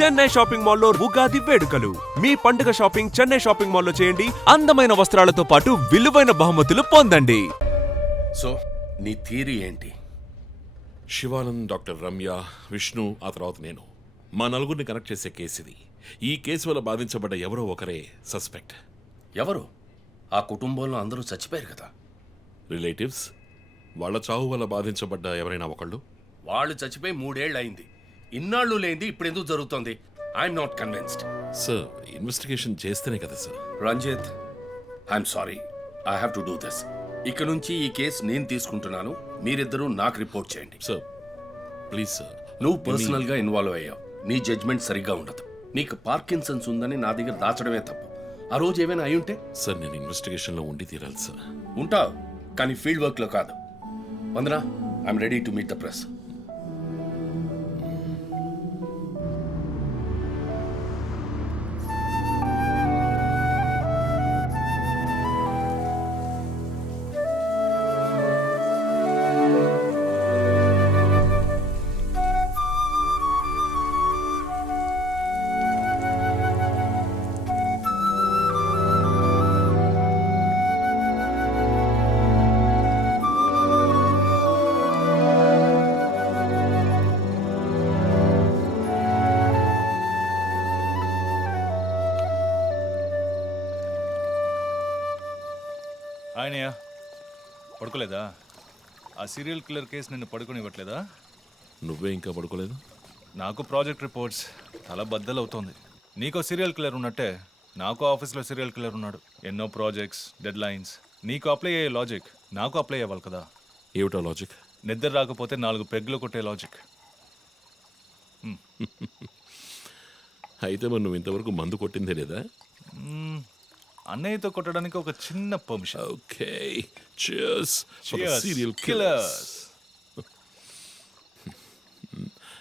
Chennai shopping మాల్లో ఉగాది వేడుకలు. మీ పండుగ షాపింగ్ చెన్నై షాపింగ్ మాల్లో చేయండి. అందమైన వస్త్రాలతో పాటు విలువైన బహుమతులు పొందండి. సో నీ థియరీ ఏంటి? శివానంద్, డాక్టర్ రమ్య, విష్ణు, ఆ తర్వాత నేను, మా నలుగురిని కనెక్ట్ చేసే కేసు ఇది. ఈ కేసు వల్ల బాధించబడ్డ ఎవరో ఒకరే సస్పెక్ట్. ఎవరు? ఆ కుటుంబంలో అందరూ చచ్చిపోయారు కదా. రిలేటివ్స్. వాళ్ళ చావు వల్ల బాధించబడ్డ ఎవరైనా ఒకళ్ళు. వాళ్ళు చచ్చిపోయి 3 ఏళ్ళు అయింది. ఇన్నాళ్ళు లేనిది ఇప్పుడు ఎందుకు జరుగుతోంది? I'm not convinced. Sir, investigation చేస్తేనే కదా sir. Ranjit, I'm sorry, I have to do this. ఇక నుంచి ఈ కేసు నేను తీసుకుంటున్నాను. మీరిద్దరూ నాకు రిపోర్ట్ చేయండి. Sir please sir. నువ్వు పర్సనల్ గా ఇన్వాల్వ్ అయ్యావు. నీ జడ్జ్మెంట్ సరిగ్గా ఉండదు. నీకు పార్కిన్సన్స్ ఉందని నా దగ్గర దాచడమే తప్పు. ఆ రోజు ఏమైనా అయి ఉంటే? సార్, నేను ఇన్వెస్టిగేషన్లో ఉండి తీరాలి సార్. ఉంటావు, కానీ ఫీల్డ్ వర్క్ లో కాదు. Vandana, I'm ready to meet the press. ఆయనయ్య పడుకోలేదా? ఆ సీరియల్ కిల్లర్ కేసు నిన్ను పడుకోనివ్వట్లేదా? నువ్వే ఇంకా పడుకోలేదు? నాకు ప్రాజెక్ట్ రిపోర్ట్స్ చాలా బద్దలవుతోంది. నీకో సీరియల్ కిల్లర్ ఉన్నట్టే నాకు ఆఫీస్లో సీరియల్ కిల్లర్ ఉన్నాడు. ఎన్నో ప్రాజెక్ట్స్, డెడ్ లైన్స్. నీకు అప్లై అయ్యే లాజిక్ నాకు అప్లై అవ్వాలి కదా. ఏమిటో లాజిక్? నిద్ర రాకపోతే 4 పెగ్గులు కొట్టే లాజిక్. అయితే మరి నువ్వు ఇంతవరకు మందు కొట్టిందే లేదా? అన్నయ్యతో కొట్టడానికి ఒక చిన్న permission. Okay, cheers for the Cheers, serial killers. killers.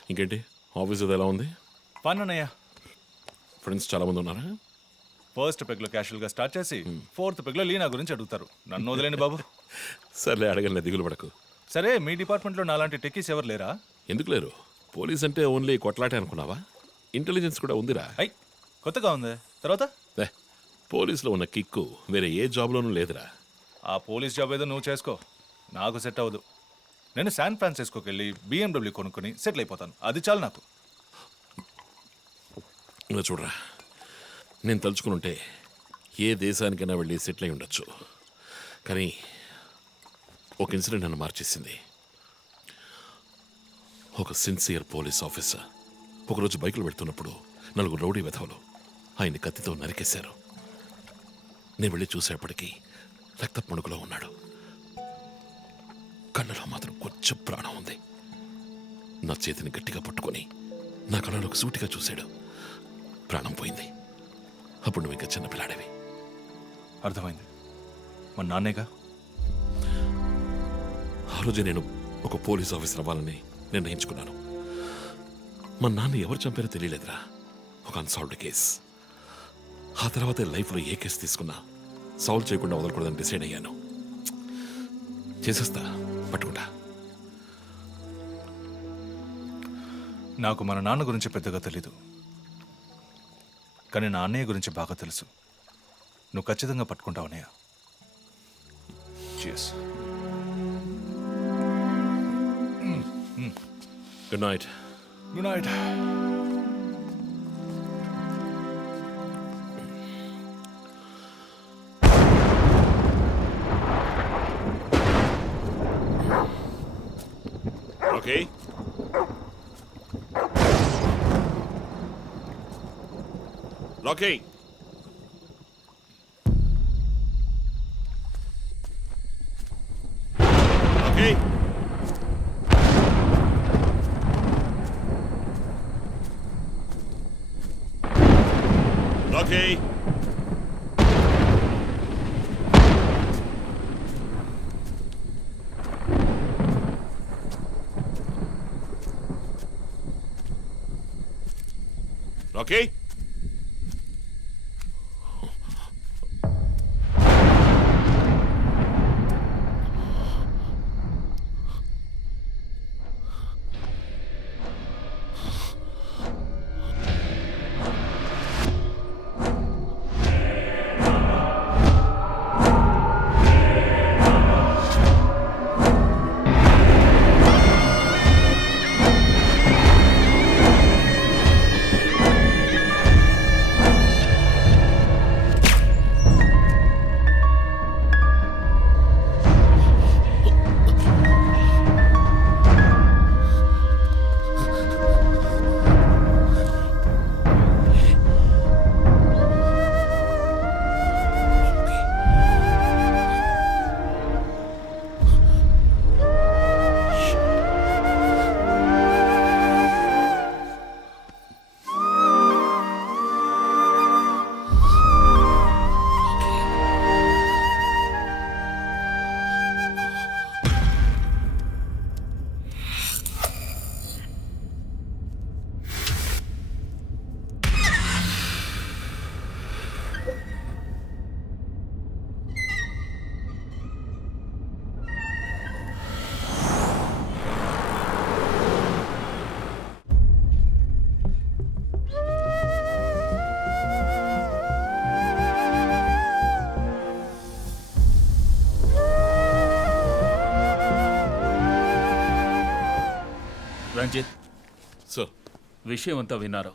ఇంకేంటి, ఆఫీస్ అది ఎలా ఉంది? ఫన్ అన్నయ్య. ఫ్రెండ్స్ చాలా మంది ఉన్నారా? ఫస్ట్ పెగ్లో క్యాషువల్గా స్టార్ట్ చేసి 4th పెగ్లో లీనా గురించి అడుగుతారు. నన్ను వదిలేండి బాబు. సర్లే, అడగలే, దిగులు పడకు. సరే, మీ డిపార్ట్మెంట్లో నాలాంటి టెక్కీస్ ఎవరు లేరా? ఎందుకు లేరు? పోలీస్ అంటే ఓన్లీ కొట్లాటే అనుకున్నావా? ఇంటెలిజెన్స్ కూడా ఉందిరా. అయ్, కొత్తగా ఉంది. తర్వాత పోలీసులో ఉన్న కిక్కు వేరే ఏ జాబ్లోనూ లేదురా. ఆ పోలీస్ జాబ్ ఏదో నువ్వు చేసుకో, నాకు సెట్ అవ్వదు. నేను శాన్ ఫ్రాన్సిస్కోకి వెళ్ళి BMW కొనుక్కొని సెటిల్ అయిపోతాను. అది చాలు నాకు. ఇలా చూడరా, నేను తలుచుకుని ఉంటే ఏ దేశానికైనా వెళ్ళి సెటిల్ అయి ఉండొచ్చు. కానీ ఒక ఇన్సిడెంట్ నన్ను మార్చేసింది. ఒక సిన్సియర్ పోలీస్ ఆఫీసర్ ఒకరోజు బైకులు పెడుతున్నప్పుడు 4 రౌడీ వెధవలు ఆయన్ని కత్తితో నరికేశారు. నేను వెళ్ళి చూసేప్పటికీ రక్త పణుకులో ఉన్నాడు. కళ్ళలో మాత్రం కొంచెం ప్రాణం ఉంది. నా చేతిని గట్టిగా పట్టుకొని నా కళ్ళలోకి సూటిగా చూశాడు. ప్రాణం పోయింది. అప్పుడు నువ్వు ఇంకా చిన్నపిల్లాడేవి. అర్థమైంది. మా నాన్నేగా. ఆ రోజే నేను ఒక పోలీస్ ఆఫీసర్ అవ్వాలని నిర్ణయించుకున్నాను. మా నాన్న ఎవరు చంపారో తెలియలేదురా. ఒక అన్సాల్వ్డ్ కేస్. ఆ తర్వాత లైఫ్లో ఏ కేసు తీసుకున్నా సాల్వ్ చేయకుండా వదలకూడదని డిసైడ్ అయ్యాను. చేసేస్తా, పట్టుకుంటా. నాకు మన నాన్న గురించి పెద్దగా తెలీదు, కానీ నా అన్నయ్య గురించి బాగా తెలుసు. నువ్వు ఖచ్చితంగా పట్టుకుంటావు అన్నయ్య. Cheers. Good night. Good night. Okay. Rocky. Okay. Rocky. Rocky? విషయం అంతా విన్నారు.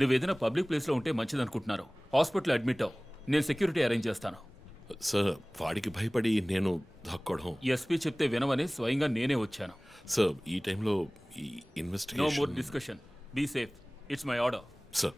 నువ్వేదైనా పబ్లిక్ ప్లేస్లో ఉంటే మంచిదనుకుంటున్నారు. హాస్పిటల్ అడ్మిట్ అవ్వు. నేను సెక్యూరిటీ అరేంజ్ చేస్తాను. సార్ వాడికి భయపడి నేను దాక్కోవడం. ఎస్పీ చెప్తే వినవని స్వయంగా నేనే వచ్చాను. సార్ ఈ టైంలో ఈ no more investigation. Discussion. Be safe. It's my order. Sir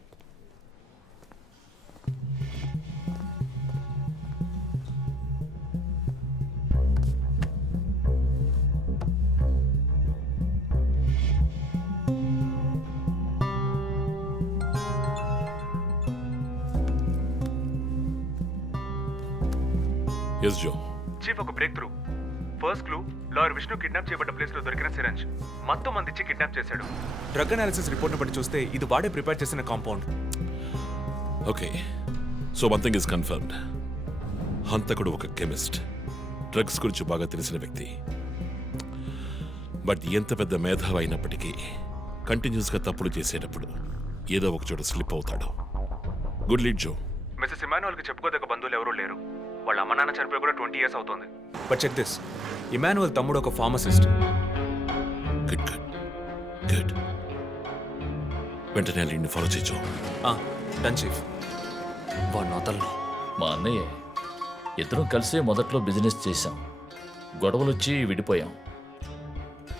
yes Joe. Chief ఒక breakthrough. First clue lawyer Vishnu kidnap చేయబడ్డ ప్లేస్ లో దొరికిన సిరంజ్ మొత్తం మంది ఇచ్చి కిడ్నాప్ చేశాడు. డ్రగ్ అనాలిసిస్ రిపోర్ట్ బట్టి చూస్తే ఇది వాడే ప్రిపేర్ చేసిన compound. Okay, so one thing is confirmed. హంతకుడు ఒక కెమిస్ట్, డ్రగ్స్ గురించి బాగా తెలిసిన వ్యక్తి. బట్ ఎంత పెద్ద మేధావి అయినప్పటికీ కంటిన్యూస్గా తప్పులు చేసేటప్పుడు ఏదో ఒక చోట స్లిప్ అవుతాడు. గుడ్ లీడ్ జో. మిస్సెస్ ఇమానువల్కి చెప్పుకోదగ్గ బంధువులు ఎవరూ లేరు. వాళ్ళ అమ్మ నాన్న చనిపోయి కూడా 20 years అవుతుంది. బట్ చెక్ దిస్, ఇమానువల్ తమ్ముడు ఒక ఫార్మసిస్ట్. Good good good. వెంటనే లీడ్ని ఫాలో చేయొచ్చు. Done chief. వాడు నోతల్లో. మా అన్నయ్య ఇద్దరం కలిసే మొదట్లో బిజినెస్ చేశాం. గొడవలు వచ్చి విడిపోయాం.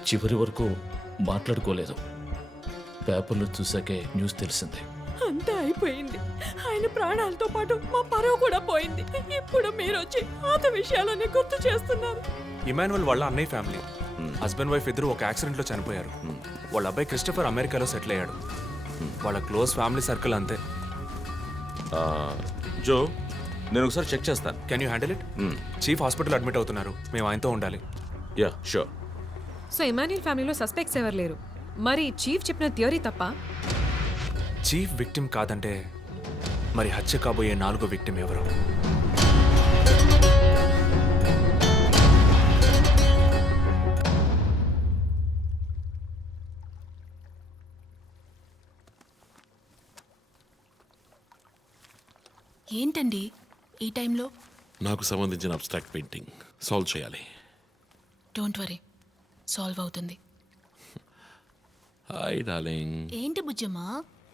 చివరి వరకు మాట్లాడుకోలేదు. పేపర్లో చూసాకే న్యూస్ తెలిసింది. అంతా అయిపోయింది. ఆయన ప్రాణాలతో పాటు మా పరువు కూడా పోయింది. ఇప్పుడు మీరు వచ్చి పాత విషయాలని గుర్తు చేస్తున్నారు. ఇమానువల్ వాళ్ళ అన్నయ్య ఫ్యామిలీ, హస్బెండ్ వైఫ్ ఇద్దరు ఒక యాక్సిడెంట్ లో చనిపోయారు. వాళ్ళ అబ్బాయి క్రిస్టఫర్ అమెరికాలో సెటిల్ అయ్యాడు. వాళ్ళ క్లోజ్ ఫ్యామిలీ సర్కిల్ అంతే. జో, నేను ఒకసారి చెక్ చేస్తాను. Can you handle it? Chief hospital admit అవుతున్నారు. మేము ఆయనతో ఉండాలి. Yeah sure. సో ఇమాన్యుయల్ ఫ్యామిలీలో సస్పెక్ట్స్ ఎవరు లేరు. మరి చీఫ్ చెప్పిన థియరీ తప్ప? చీఫ్ విక్టిమ్ కాదంటే మరి హత్య కాబోయే 4వ విక్టిమ్ ఎవరు? ఏంటండి ఈ టైంలో? నాకు సంబంధించిన అబ్స్ట్రాక్ట్ పెయింటింగ్ సాల్వ్ చేయాలి. డోంట్ వరీ, సాల్వ్ అవుతుంది. Hi darling. ఏంటి బుజ్జమ్మా,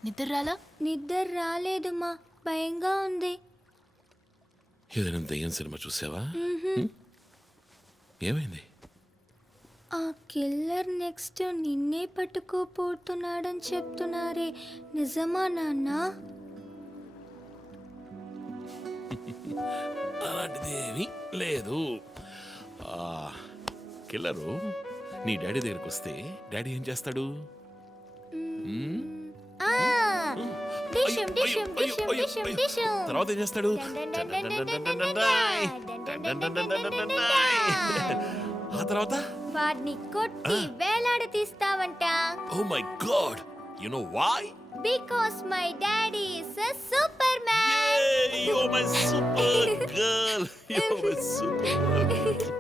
నిద్ర రాలా? నిద్ర రాలేదు మా, భయంగా ఉంది. ఏదైనా దయ్యం సినిమా చూసావా? ఏమైంది? ఆ కిల్లర్ నెక్స్ట్ నిన్నే పట్టుకోపోతున్నాడని చెప్తున్నారే, నిజమా నాన్న? అలాంటిదేమీ లేదు. కిల్లరు నీ డాడీ దగ్గరికి వస్తే డాడీ ఏం చేస్తాడు? డిషం డిషం డిషం డిషం డిషం. తర్వాత ఏం చేస్తాడు? ఆ తర్వాత వాడిని కొట్టి వేలాడి తీస్తావంట. Oh my god, you know why? Because my daddy is a super man. You're my super girl. You're my super girl.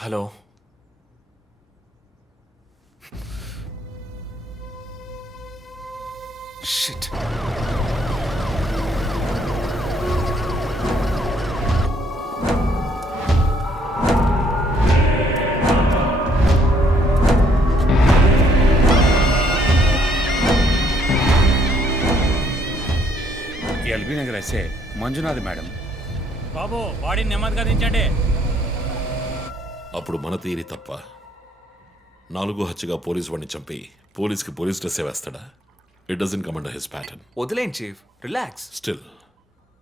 Hello. Shit. LB Nagar SA Manjunath madam. బాబు బాడీని నెమ్మదిగా దించండి. అప్పుడు మన తీరి తప్ప 4వ హత్యగా పోలీసు వాడిని చంపి పోలీస్కి పోలీస్ డ్రెస్సే వేస్తాడా? It doesn't come under his pattern. వదిలేండి చీఫ్, రిలాక్స్. స్టిల్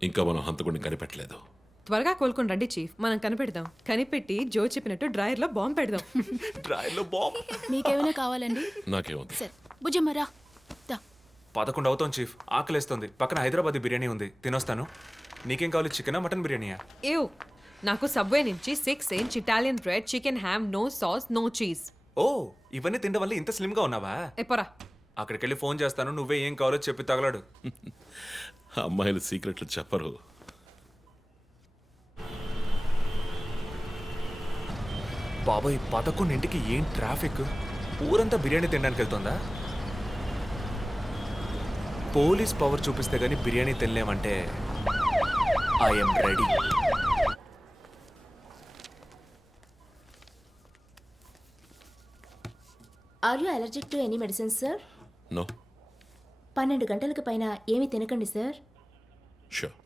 ఇంకా మనం హంతకుడిని కనిపెట్టలేదు. త్వరగా కోలుకొని రండి చీఫ్, మనం కనిపెడదాం. కనిపెట్టి జో చెప్పినట్టు డ్రాయర్లో బాంబు పెడదాం. డ్రాయర్లో బాంబ్? మీకేమైనా కావాలండి? నాకేముంది? సరే బుజ్జమ్మ రా. 11 అవుతాం చీఫ్, ఆకలేస్తుంది. పక్కన హైదరాబాదీ బిర్యానీ ఉంది, తినొస్తాను. నీకేం కావాలి, చికెనా మటన్ బిర్యానీయా? ఏవ్, నాకు సబ్వే నుంచి 6 inch Italian bread, chicken ham, no sauce, no cheese. Oh ఇవన్నీ తినడం వల్ల ఇంత స్లిమ్గా ఉన్నావా? ఎప్పరా అక్కడికి వెళ్ళి ఫోన్ చేస్తాను, నువ్వే ఏం కావాలో చెప్పి తగలడు. అమ్మాయిలు సీక్రెట్లు చెప్పరు. బాబాయ్ 11ంటికి ఏం ట్రాఫిక్! ఊరంతా బిర్యానీ తినడానికి వెళ్తుందా? పోలీస్ పవర్ చూపిస్తే గానీ బిర్యానీ తినలేమంటే I'm ready. Are you allergic to any medicine sir? No. 12 గంటలకు పైన ఏమీ తినకండి సార్. షూర్.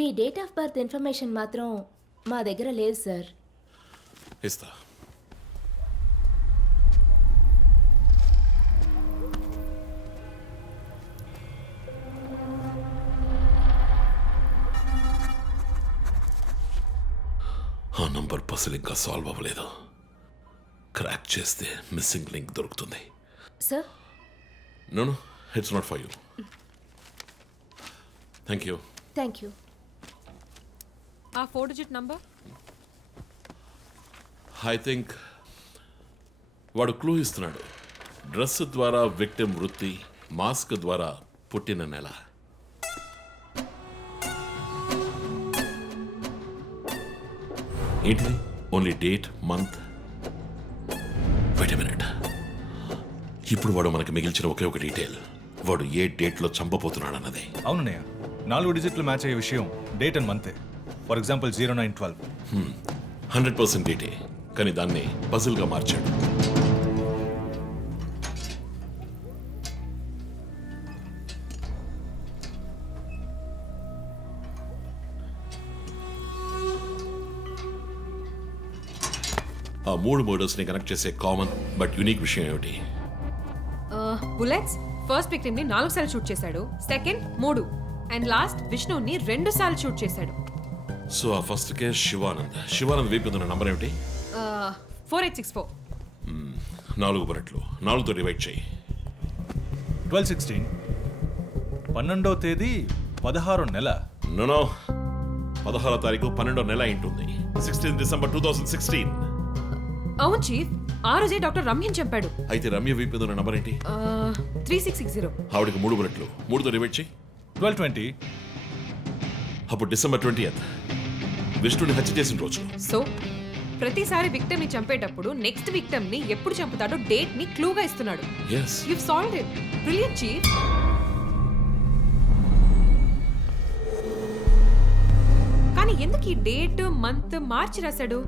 మీ డేట్ ఆఫ్ బర్త్ ఇన్ఫర్మేషన్ మాత్రం మా దగ్గర లేదు సార్. ఇస్తా. ఆ నంబర్ పసిల్ ఇంకా సాల్వ్ అవ్వలేదు. క్రాక్ చేస్తే మిస్సింగ్ లింక్ దొరుకుతుంది. Sir no no, it's not for you. Thank you. Thank you. ఆ 4 డిజిట్ నంబర్. ఐ థింక్ వాడు క్లూ ఇస్తున్నాడు. డ్రెస్ ద్వారా విక్టిమ్ వృత్తి, మాస్క్ ద్వారా పుట్టిన నెల. ఏంటిది? Only date, month. Wait a minute. ఇప్పుడు వాడు మనకి మిగిల్చిన ఒకే ఒక డీటెయిల్, వాడు ఏ డేట్లో చంపబోతున్నాడు అన్నది. అవునన్నయ్య, 4 డిజిట్లు మ్యాచ్ అయ్యే విషయం డేట్ అండ్ మంతే. For example 0912. 100% డేటే, కానీ దాన్ని పజిల్గా మార్చాడు. ఆ 3 మర్డర్స్ని కనెక్ట్ చేసే కామన్ బట్ యూనిక్ విషయం ఏమిటి? బుల్లెట్స్ ఫస్ట్ విక్టిమ్ ని 4 సార్లు షూట్ చేశాడు, సెకండ్ 3, అండ్ లాస్ట్ విష్ణుని 2 సార్లు షూట్ చేశాడు. సో ఆ ఫస్ట్ కేస్ శివానంద్ వీపు ఉన్న నంబర్ ఏమిటి? 4864. 4 బుల్లెట్లు, 4తో డివైడ్ చేయి. 12/16. 12వ తేదీ 16వ నెల. నో 16వ తారీఖు 12వ నెల ఉంటుంది. 16 డిసెంబర్ 2016. అవును చీఫ్, ఆ రోజే డాక్టర్ రమ్యని చంపాడు. అయితే రమ్య వీపు ఉన్న నంబర్ ఏంటి? 3660. ఆవిడకి 3 బుల్లెట్లు, 3తో డివైడ్ చేయి. 12/20. అప్పుడు డిసెంబర్ 20th విష్ణుని హత్య చేసిన రోజు. సో ప్రతిసారి విక్టిమ్ ని చంపేటప్పుడు నెక్స్ట్ విక్టిమ్ ని ఎప్పుడు చంపుతాడో డేట్ ని క్లూగా ఇస్తున్నాడు. Yes, you solved it. Brilliant chief. కానీ ఎందుకు ఈ డేట్ మంత్ మార్చి రాశాడు?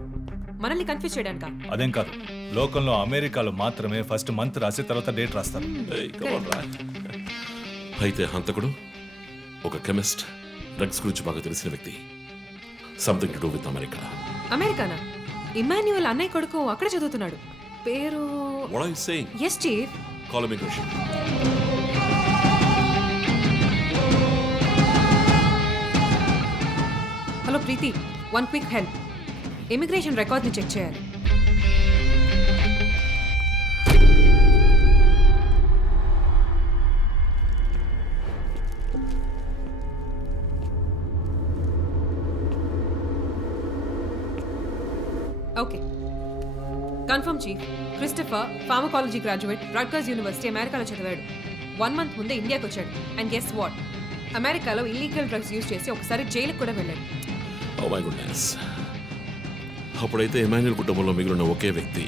మనల్ని కన్ఫ్యూజ్ చేయడానికా? అదేం కాదు, లోకంలో అమెరికాలో మాత్రమే ఫస్ట్ మంత్ రాసి తర్వాత డేట్ రాస్తారు. అయితే హంతకుడు ఒక కెమిస్ట్, డ్రగ్స్ గురించి బాగా తెలిసిన వ్యక్తి. Something to do with America. అమెరికానా? ఇమాన్యుయల్ అన్నయ్య కొడుకు అక్కడ చదువుతున్నాడు. పేరు What are you saying? ఎస్ చీఫ్. Call immigration. Hello Preeti, one quick help. Immigration record ని చెక్ చేయాలి. Okay, confirm chief. Christopher pharmacology graduate, Rutgers university, అమెరికాలో చదివాడు. 1 month ముందే ఇండియాకి వచ్చాడు. అండ్ గెస్ వాట్, అమెరికాలో ఇల్లీగల్ డ్రగ్స్ యూజ్ చేసి ఒకసారి జైలుకి కూడా వెళ్ళాడు. Oh my goodness. అప్పుడైతే ఎమాన్యుయల్ కుటుంబంలో మిగిలిన ఒకే వ్యక్తి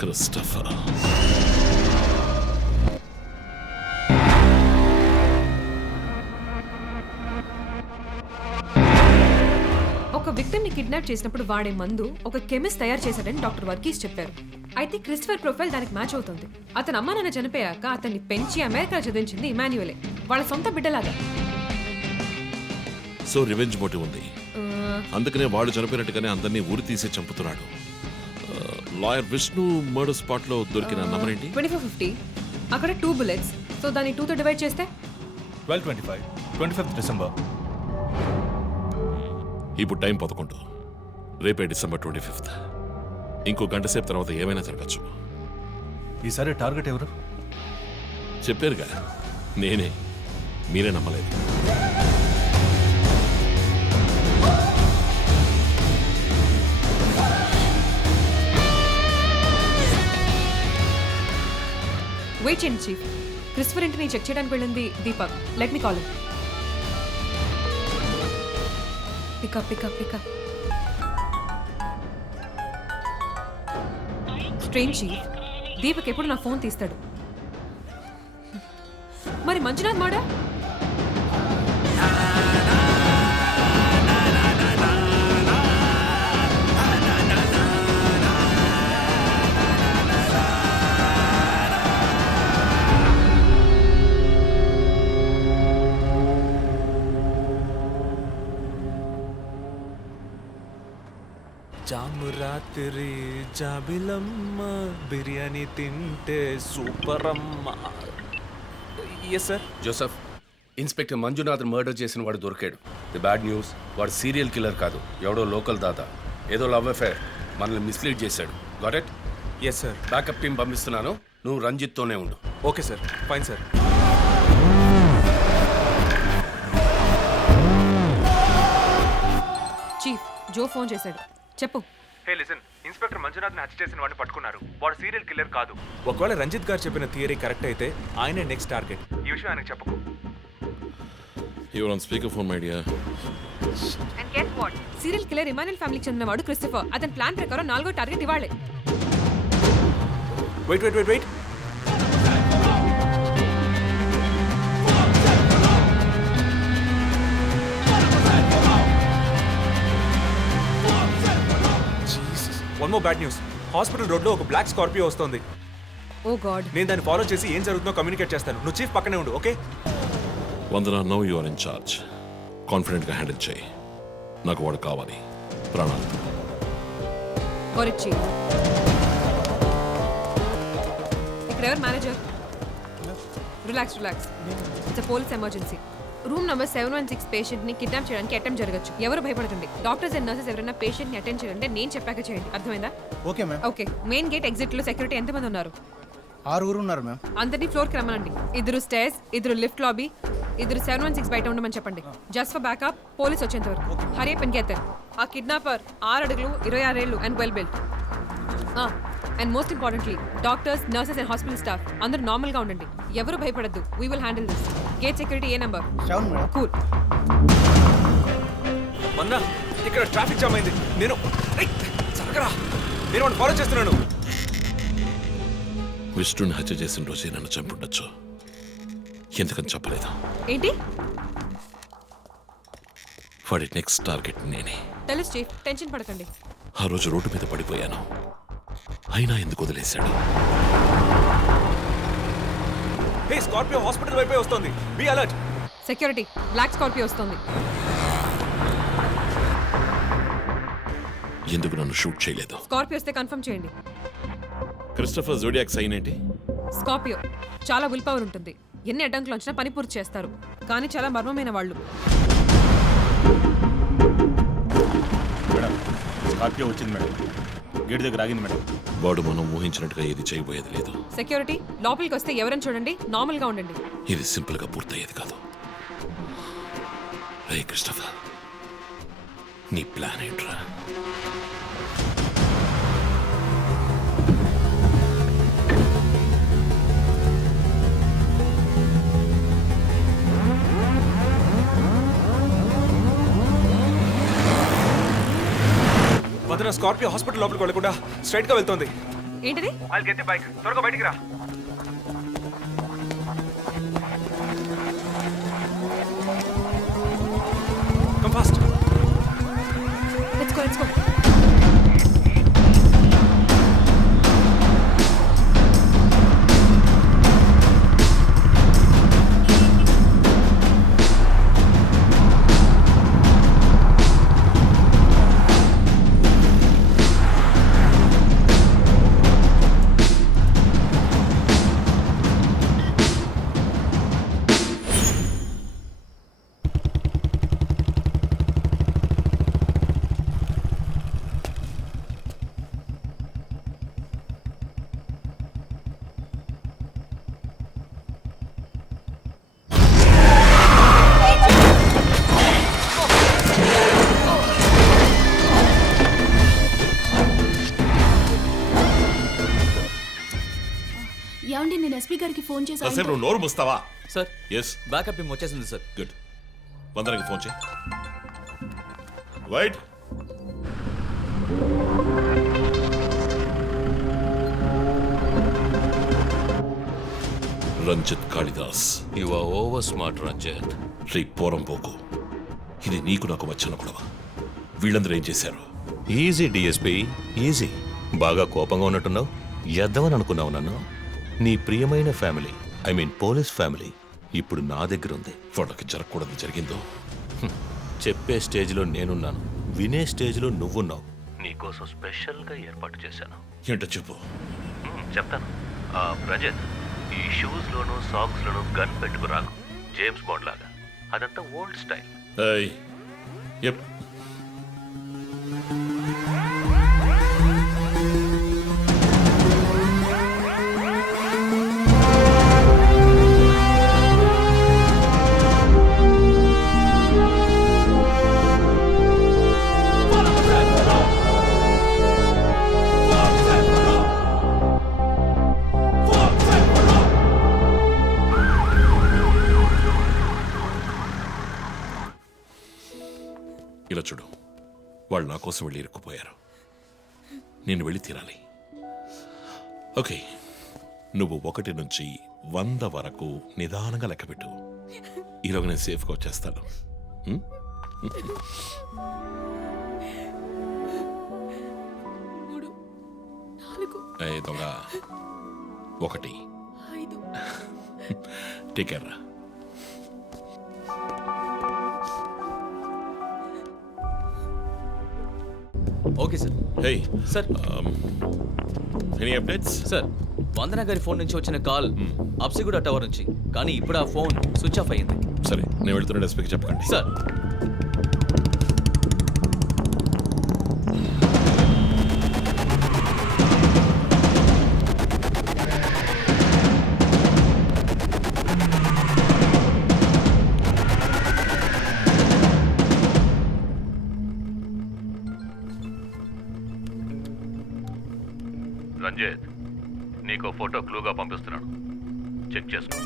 క్రిస్టఫర్. ఒక విక్టిమ్ ని కిడ్నాప్ చేసినప్పుడు వాడే మందు ఒక కెమిస్ట్ తయారు చేశాడని డాక్టర్ వర్గీస్ చెప్పారు. అయితే క్రిస్టఫర్ ప్రొఫైల్ దానికి మ్యాచ్ అవుతుంది. అతని అమ్మ నాన్న చనిపోయాక అతన్ని పెంచి అమెరికా చదివించింది ఇమాన్యుయలే, వాళ్ళ సొంత బిడ్డలాగా. సో రివెంజ్ మోటివ్ ఉంది, అందుకనే వాడు చనిపోయినట్టుగానే అందరినీ ఊరి తీసి చంపుతున్నాడు. లాయర్ విష్ణు మర్డర్ స్పాట్ లో దొరికిన నంబర్ ఏంటి? 2450. అక్కడ 2 bullets. సో దాన్ని 2తో డివైడ్ చేస్తే 12/25. 25th December. ఇప్పుడు టైం 11. రేపే డిసెంబర్ 25th. ఇంకో గంట సేపు తర్వాత ఏమైనా జరగచ్చు. ఈసారి టార్గెట్ ఎవరు? చెప్పారుగా, నేనే. మీరే నమ్మలేదు. వెయిట్ చేయండి చీఫ్. క్రిస్టఫర్ ఇంటిని చెక్ చేయడానికి వెళ్ళింది Deepak. Let me call. Pick up pick up pick up. Strange chief, Deepak ఎప్పుడు నా ఫోన్ తీస్తాడు. మరి మంజునాథ్ మాడా? జాము రాత్రి జాబిలమ్మ బిర్యానీ తింటే సూపర్ అమ్మ. Yes sir. Joseph, inspector Manjunath murder చేసిన వాడు దొరికాడు. ది బ్యాడ్ న్యూస్, వాడు సీరియల్ కిల్లర్ కాదు, ఎవడో లోకల్ దాత. ఏదో లవ్ అఫేర్, మనల్ని మిస్లీడ్ చేశాడు. Got it? Yes sir. Backup team పంపిస్తున్నాను, నువ్వు రంజిత్తోనే ఉండు. Okay sir, fine sir. Chief, Joe phone చేశాడు. చెప్పు. హే లిసన్, ఇన్స్పెక్టర్ మంజునాథ్ని హత్య చేసిన వాడిని పట్టుకున్నారు. వాడు సీరియల్ కిల్లర్ కాదు. ఒకవేళ రంజిత్ గారు చెప్పిన థియరీ కరెక్ట్ అయితే ఆయనే నెక్స్ట్ టార్గెట్. ఈ విషయం ఆయనకు చెప్పకు. Your on speaker phone my dear. And guess what? Serial killer Emmanuel ఫ్యామిలీకి చెందినవాడు క్రిస్టఫర్. అతని ప్లాన్ ప్రకారం 4వ టార్గెట్ ఇవాళే. Wait wait wait wait. One more bad news. Hospital రోడ్లో ఒక బ్లాక్ స్కార్పియో వస్తుంది. Oh God. నేను దాన్ని ఫాలో చేసి ఏం జరుగుతుందో కమ్యూనికేట్ చేస్తాను. నువ్వు చీఫ్ పక్కనే ఉండు, okay? Vandana, no you are in charge. కాన్ఫిడెంట్గా హ్యాండిల్ చేయి. నాకు వాడు కావాలి, ప్రాణాలు. చీఫ్, ఇక్కడ ఎవరు manager? Relax relax. It's police emergency. Room number 716 patient ని కిడ్నాప్ చేయడానికి అటెంప్ట్ జరగచ్చు. ఎవరు భయపడకండి. డాక్టర్స్ అండ్ నర్సెస్ ఎవరైనా పేషెంట్ ని అటెండ్ చేయాలంటే నేను చెప్పాక చేయండి. అర్థమైందా? Okay ma'am. Okay. Main gate exit లో సెక్యూరిటీ ఎంతమంది ఉన్నారు? 6 ఉన్నారు మ్యామ్. అందరినీ ఫ్లోర్ కి రమ్మనండి. 2 స్టేర్స్, 2 లిఫ్ట్ లాబీ, 2 716 బయట ఉండమని చెప్పండి. జస్ట్ ఫర్ బ్యాకప్, పోలీస్ వచ్చేంత వరకు. Hari up and get there. ఆ కిడ్నాపర్ 6 అడుగులు 26 ఏళ్ళు and well built. And most importantly doctors, nurses and hospital staff అందరూ నార్మల్ గా ఉండండి. ఎవరు భయపడద్దు. We will handle this. Gate security ఏ నెంబర్? 7 మేడం. కూల్. మొన్న ఇక్కడ ట్రాఫిక్ జామ్ అయింది. నేను సరకరా, నేను వాడిని ఫాలో చేస్తున్నాను. విష్ణుని హత్య చేసిన రోజే నన్ను చంపుండొచ్చు. ఎందుకని చెప్పలేదు? ఏంటి? వాడి నెక్స్ట్ టార్గెట్ నేనే. తెలుసు చీఫ్, టెన్షన్ పడకండి. ఆ రోజు రోడ్డు మీద పడిపోయాను, అయినా ఎందుకు వదిలేశాడు? హే, స్కార్పియో హాస్పిటల్ వైపే వస్తుంది. Be alert. Security, black Scorpio వస్తుంది. ఎందుకు నన్ను షూట్ చేయలేదు? స్కార్పియో వస్తే కన్ఫర్మ్ చేయండి. క్రిస్టఫర్ జోడియాక్ సైన్ ఏంటి? స్కార్పియో చాలా విల్ పవర్ ఉంటుంది. ఎన్ని అడ్డంకులు వచ్చినా పని పూర్తి చేస్తారు. కానీ చాలా మర్మమైన వాళ్ళు. మేడం, స్కార్పియో వచ్చింది మేడం. గేట్ దగ్గర ఆగింది మేడం. వాడు మనం ఊహించినట్టుగా ఏది చేయబోయేది లేదు. సెక్యూరిటీ, లోపలికి వస్తే ఎవరైనా చూడండి, నార్మల్ గా ఉండండి. ఇది సింపుల్ గా పూర్తయ్యేది కాదు. రే క్రిస్టఫర్, నీ ప్లాన్ ఏంట్రా? వదిన, స్కార్పియో హాస్పిటల్ లోపలికి వెళ్ళకుండా స్ట్రైట్ గా వెళ్తుంది. ఏంటిది? I'll get the bike. త్వరగా బయటికి రా. Come fast. Let's go, let's go. ఏమండి నేను ఎస్పీ గారికి ఫోన్ చేసి కాసేపు నువ్వు నోరు మూస్తావా? సార్ ఎస్, బ్యాకప్ టీం వచ్చేసింది సార్. గుడ్. వందనకి ఫోన్ చేయి. Wait, Ranjit Kalidas. You are over smart Ranjit. రీ పోరంపోకు, ఇది నీకు నాకు వచ్చిన గొడవ. వీళ్ళందరూ ఏం చేశారు? Easy DSP, easy. బాగా కోపంగా ఉన్నట్టున్నావు. ఎద్దవని అనుకున్నావు నన్ను. నీ ప్రియమైన family, I mean police family ఇప్పుడు నా దగ్గర ఉంది. వాళ్ళకి జరగకూడదు జరిగిందో. చెప్పే స్టేజ్లో నేనున్నాను, వినే స్టేజ్లో నువ్వున్నావు. నీకోసం స్పెషల్గా ఏర్పాటు చేశాను. ఏంటో చెప్పు. చెప్తాను. రజత్, ఈ షూస్లోనూ సాక్స్లోనూ గన్ పెట్టుకు రాకు, జేమ్స్ బాండ్ లాగా. అదంతా ఓల్డ్ స్టైల్. ఏయ్, ఎప్. ఇలా చూడు, వాళ్ళు నా కోసం వెళ్ళి ఇరుక్కుపోయారు. నేను వెళ్ళి తీరాలి. ఓకే, నువ్వు 1 నుంచి 100 వరకు నిదానంగా లెక్కపెట్టు. ఈలోగా నేను సేఫ్గా వచ్చేస్తాను. దొంగ 1 టేక్ కేర్ రా. Okay sir. Hey sir. Any updates? Sir, Vandana గారి ఫోన్ నుంచి వచ్చిన కాల్ అప్సిగూడ టవర్ నుంచి, కానీ ఇప్పుడు ఆ ఫోన్ స్విచ్ ఆఫ్ అయ్యింది. సరే, నేను వెళ్తున్న ఎస్పీకి చెప్పకండి. సార్. రంజిత్, నీకో ఫోటో క్లూగా పంపిస్తున్నాను, చెక్ చేసుకో.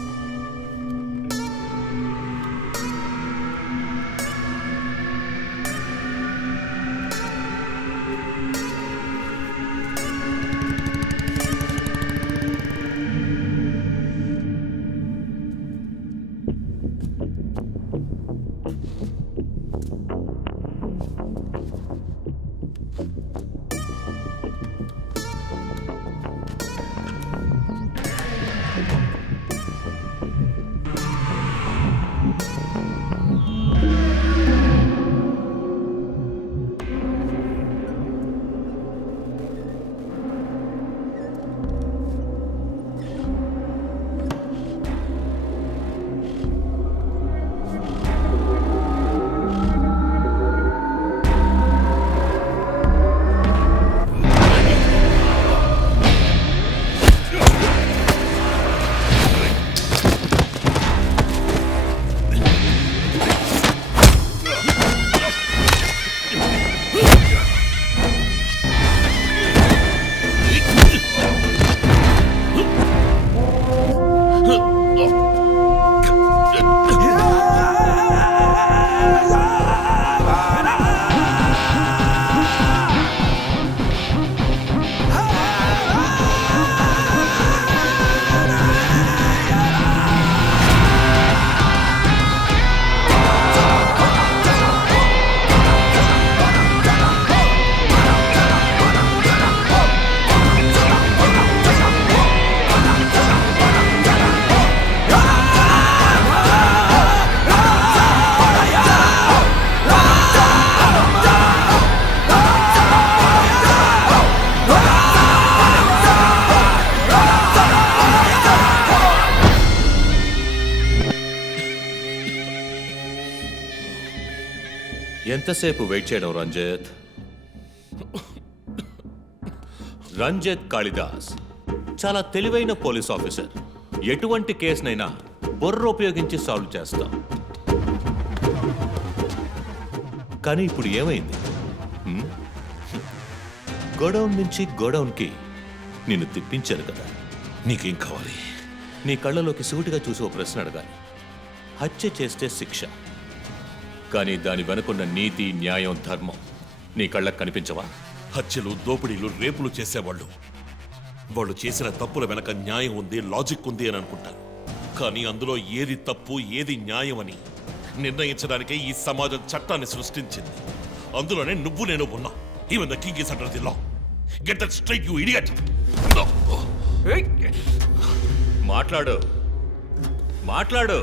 ఎంతసేపు వెయిట్ చేయడం రంజిత్? రంజిత్ కాళిదాస్ చాలా తెలివైన పోలీస్ ఆఫీసర్. ఎటువంటి కేసునైనా బుర్ర ఉపయోగించి సాల్వ్ చేస్తాం. కానీ ఇప్పుడు ఏమైంది? గోడౌన్ నుంచి గోడౌన్కి నిన్ను తిప్పించారు కదా. నీకేం కావాలి? నీ కళ్ళలోకి సూటిగా చూసి ఓ ప్రశ్న అడగాలి. హత్య చేస్తే శిక్ష, కానీ దాని వెనుకున్న నీతి, న్యాయం, ధర్మం నీ కళ్ళకు కనిపించవా? హత్యలు, దోపిడీలు, రేపులు చేసేవాళ్ళు వాళ్ళు చేసిన తప్పుల వెనక న్యాయం ఉంది, లాజిక్ ఉంది అని అనుకుంటారు. కానీ అందులో ఏది తప్పు, ఏది న్యాయం అని నిర్ణయించడానికే ఈ సమాజం చట్టాన్ని సృష్టించింది. అందులోనే నువ్వు నేను ఉన్నా. Even the king is under the law. Get that straight, you idiot. మాట్లాడు, మాట్లాడు,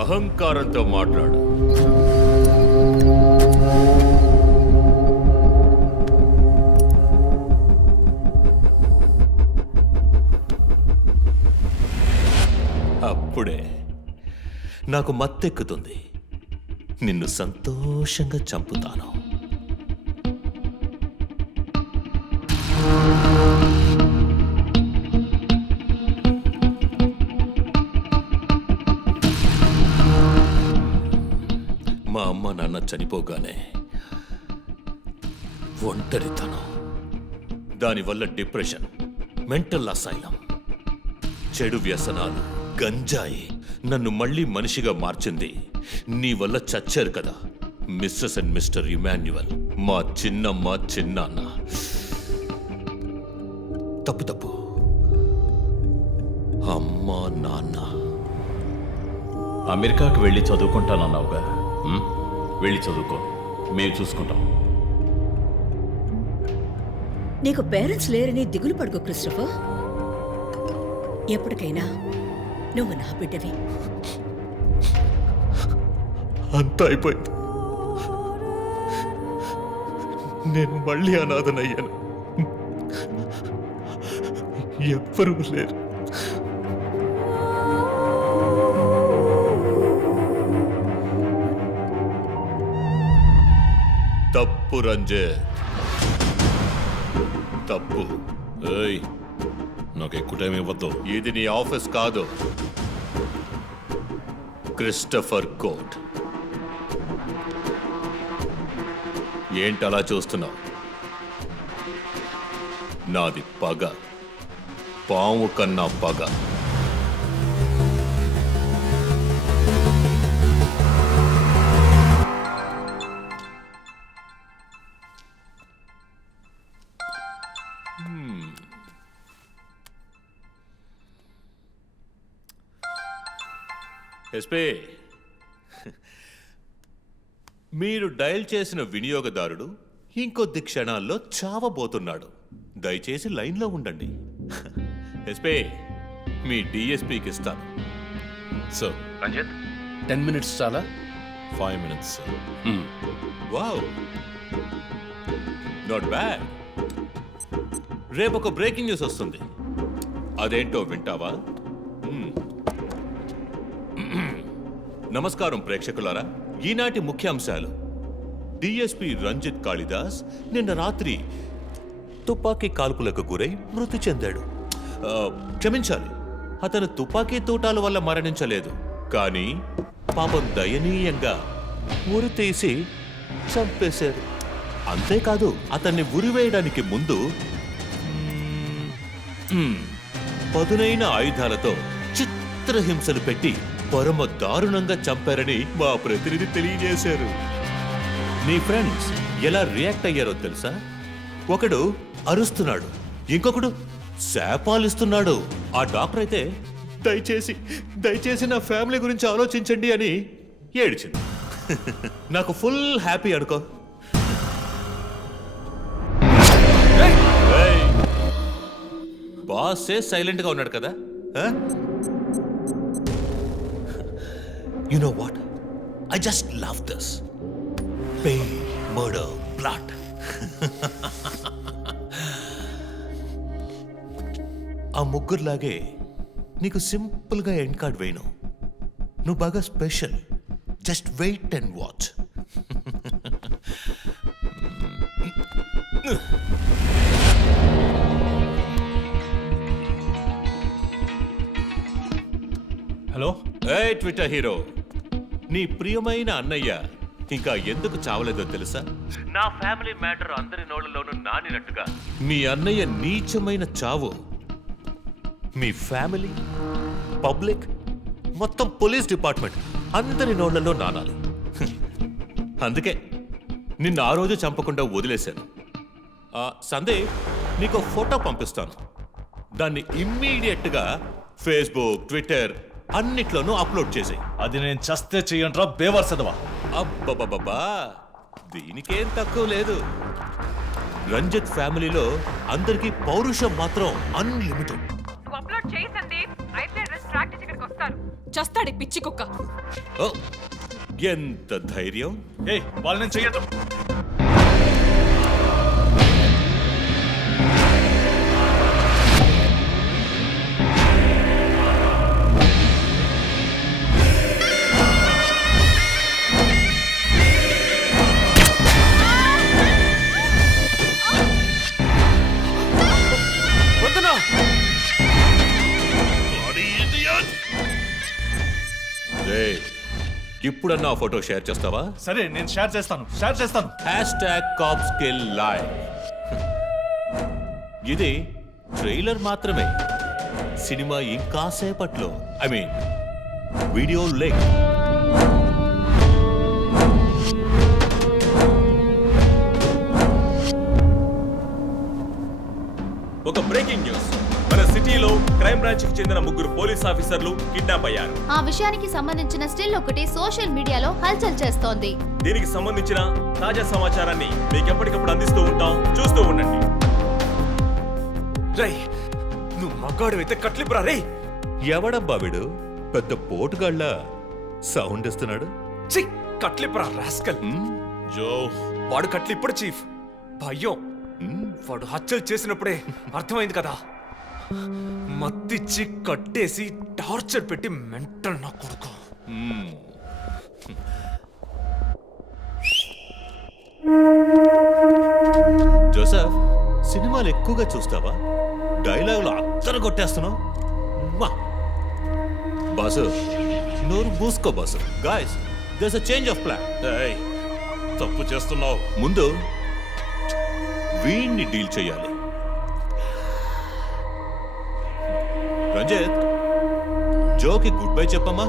అహంకారంతో మాట్లాడు. అప్పుడే నాకు మత్తెక్కుతుంది. నిన్ను సంతోషంగా చంపుతాను. మా అమ్మ నాన్న చనిపోగానే ఒంటరితనం, దానివల్ల డిప్రెషన్, మెంటల్ అసైలం, చెడు వ్యసనాలు, గంజాయి నన్ను మళ్ళీ మనిషిగా మార్చింది. నీ వల్ల చచ్చారు కదా మిస్సెస్ అండ్ మిస్టర్ ఇమాన్యువల్, మా చిన్నమ్మ, చిన్నాన్న. తప్పు తప్పు, అమ్మా నాన్న. అమెరికాకు వెళ్ళి చదువుకుంటానన్నావుగా, వెళ్ళి చదువుకో, మేము చూసుకుంటాం. నీకు పేరెంట్స్ లేరని దిగులు పడుకో క్రిస్టఫర్. ఎప్పటికైనా నువ్వు నా బిడ్డవి. అంతా అయిపోయింది. నేను మళ్ళీ అనాథనయ్యాను. ఎవ్వరూ లేరు. తప్పు రంజిత్, తప్పు. ఏయ్, నాకు ఎక్కువ టైం ఇవ్వద్దు. ఇది నీ ఆఫీస్ కాదు, క్రిస్టఫర్ కోర్ట్. ఏంటలా చూస్తున్నావు? నాది పగ, పాము కన్నా పగ. ఎస్పీ, మీరు డయల్ చేసిన వినియోగదారుడు ఇంకొద్ది క్షణాల్లో చావబోతున్నాడు. దయచేసి లైన్లో ఉండండి. ఎస్పీ, మీ డిఎస్పీకి ఇస్తాను. సార్, రంజిత్ 10 minutes చాలా? 5 minutes, sir. Wow, not bad. రేపు ఒక బ్రేకింగ్ న్యూస్ వస్తుంది. అదేంటో వింటావా? నమస్కారం ప్రేక్షకులారా. ఈనాటి ముఖ్యాంశాలు: డిఎస్పీ రంజిత్ కాళిదాస్ నిన్న రాత్రి తుపాకీ కాల్పులకు గురై మృతి చెందాడు. క్షమించాలి, అతను తుపాకీ తూటాల వల్ల మరణించలేదు, కానీ పాపం దయనీయంగా ఉరి తీసి చంపేశారు. అంతేకాదు, అతన్ని ఉరివేయడానికి ముందు పదునైన ఆయుధాలతో చిత్రహింసలు పెట్టి పరమ దారుణంగా చంపారని మా ప్రతినిధి తెలియజేశారు. నీ ఫ్రెండ్స్ ఎలా రియాక్ట్ అయ్యారో తెలుసా? ఒకడు అరుస్తున్నాడు, ఇంకొకడు శాపాలిస్తున్నాడు. ఆ డాక్టర్ అయితే దయచేసి నా ఫ్యామిలీ గురించి ఆలోచించండి అని ఏడ్చింది. నాకు ఫుల్ హ్యాపీ అనుకో. బాసే సైలెంట్గా ఉన్నాడు కదా. You know what? I just love this. Pain, murder, blood. ఆ ముగ్గురులాగే నీకు సింపుల్గా ఎండ్ కార్డ్ వేయను. నువ్వు బాగా special. Just wait and watch. Hello. Hey Twitter hero, నీ ప్రియమైన అన్నయ్య ఇంకా ఎందుకు చావలేదో తెలుసా? నా ఫ్యామిలీ మ్యాటర్ అందరి నోళ్లలోనూ నానినట్టుగా మీ అన్నయ్య నీచమైన చావు మీ ఫ్యామిలీ, పబ్లిక్, మొత్తం పోలీస్ డిపార్ట్మెంట్ అందరి నోళ్లలో నానాలి. అందుకే నిన్ను ఆ రోజు చంపకుండా వదిలేశాను. సందేహ్ నీకు ఫోటో పంపిస్తాను. దాన్ని ఇమ్మీడియట్గా ఫేస్బుక్, ట్విట్టర్ అన్నిట్లోనూ అప్లోడ్ చేసేయి. అది నేను చస్తే చెయ్యంట్రా బేవర్సదవా. అబ్బబ్బబ్బా, దీనికేం తక్కువ లేదు. రంజిత్ ఫ్యామిలీలో అందరికీ పౌరుషం మాత్రం అన్లిమిటెడ్. నువ్వు అప్లోడ్ చేయి సందీప్. అయితే డ్రెస్ ట్రాక్ చేసి ఇక్కడికి వస్తారు. చస్తాడి పిచ్చి కుక్క. ఓ, ఎంత ధైర్యం! ఏ వాళ్ళు నేను చెయ్యదు. ఇప్పుడన్నా ఆ ఫోటో షేర్ చేస్తావా? సరే నేను షేర్ చేస్తాను. #CopsKillLive. ఇది ట్రైలర్ మాత్రమే. సినిమా ఇంకాసేపట్లో, ఐ మీన్ వీడియో లింక్. ఒక బ్రేకింగ్ న్యూస్. మన సిటీలో క్రైమ్ బ్రాంచ్ కి చెందిన 3 పోలీస్ ఆఫీసర్లు కిడ్నాప్ అయ్యారు. ఆ విషయానికి సంబంధించిన స్టిల్ ఒకటి సోషల్ మీడియాలో హల్చల్ చేస్తోంది. దీనికి సంబంధించిన తాజా సమాచారాన్ని మీకు ఎప్పటికప్పుడు అందిస్తూ ఉంటాం, చూస్తూ ఉండండి. రై, నువ్వు మగాడు అయితే కట్లిపురా రే. ఎవడబ్బా వీడు? పెద్ద పోటుగాళ్ళ సౌండ్ ఇస్తున్నాడు. చి, కట్లిపురా రాస్కల్. జో, వాడు కట్లిప్పుడు చీఫ్. భయం. వాడు హత్యలు చేసినప్పుడే అర్థమైంది కదా. మత్తిచ్చి కట్టేసి టార్చర్ పెట్టి మెంటల్ నా కొడుకు. జోసెఫ్, సినిమాలు ఎక్కువగా చూస్తావా? డైలాగులు అత్తరు కొట్టేస్తున్నావు. బాసు, నోరు మూసుకో boss. Guys, there's a change of plan. తప్పు చేస్తున్నావు. ముందు వీణ్ణి డీల్ చేయాలి. రంజిత్, జోకి గుడ్ బై చెప్పమ్మా.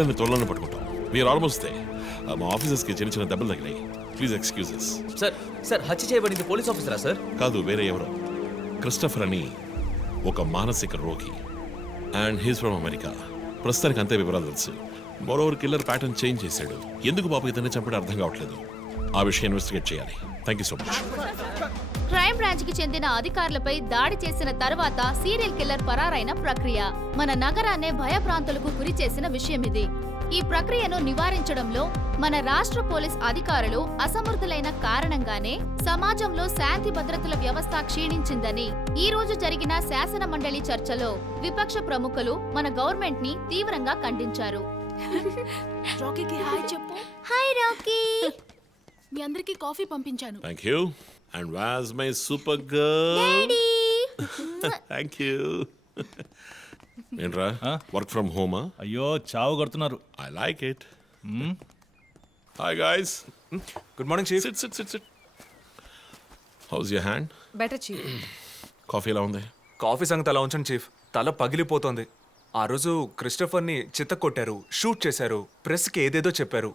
పిల్లల్ని తొలని పట్టుకుంటాం. We are almost there. మా ఆఫీసర్స్కి చిన్న చిన్న దెబ్బలు తగిలాయి. Please excuses. సార్ సార్ హత్య చేయబడింది పోలీస్ ఆఫీసరా సార్? కాదు, వేరే ఎవరో. క్రిస్టఫర్ అని ఒక మానసిక రోగి. And he's from America. ప్రస్తుతానికి అంతే వివరాలు తెలుసు. మరోవర్ కిల్లర్ ప్యాటర్న్ చేంజ్ చేశాడు. ఎందుకు పాప ఇతన్ని చంపడం అర్థం కావట్లేదు. ఆ విషయం ఇన్వెస్టిగేట్ చేయాలి. Thank you so much. Crime branch కి చెందిన అధికారులపై దాడి చేసిన తర్వాత సీరియల్ కిల్లర్ పరారైన ప్రక్రియ మన నగరాన్నే భయభ్రాంతులకు గురి చేసిన విషయం ఇది. ఈ ప్రక్రియను నివారించడంలో మన రాష్ట్ర పోలీస్ అధికారులు అసమర్థులైన కారణంగానే సమాజంలో శాంతి భద్రతల వ్యవస్థ క్షీణించిందని ఈ రోజు జరిగిన శాసన మండలి చర్చలో విపక్ష ప్రముఖులు మన గవర్నమెంట్ ని తీవ్రంగా ఖండించారు. రాకీకి హాయ్ చెప్పు. Hi Rocky. మీ అందరికీ కాఫీ పంపించాను. Thank you. And was my super girl. Thank you. ఏంట్రా వర్క్ ఫ్రమ్ హోమా? అయ్యో చావు కొడుతున్నారు. I like it. Hi guys. Good morning chief. Sit sit sit sit. How's your hand? Better chief. Coffee ఎలా ఉంది? కాఫీ సంగతి అలా ఉంచండి చీఫ్. తల పగిలిపోతోంది. ఆ రోజు క్రిస్టఫర్ని చిత్త కొట్టారు, షూట్ చేశారు, ప్రెస్కి ఏదేదో చెప్పారు.